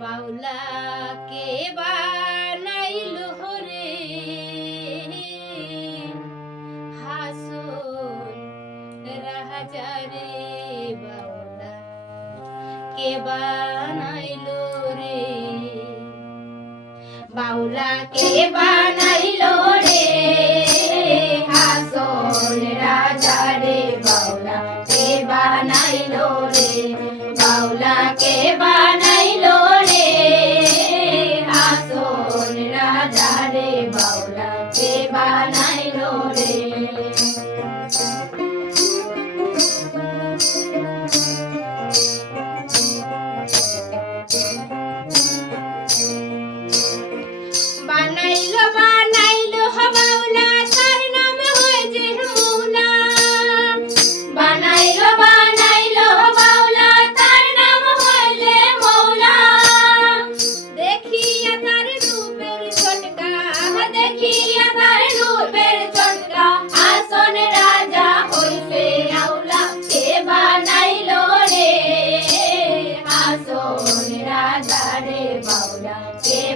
মাওলা কে বানাইল হরে? হাসন বাউলা কে বানাইল রে? বাউলা কে বানাইল রে? হাসন রাজ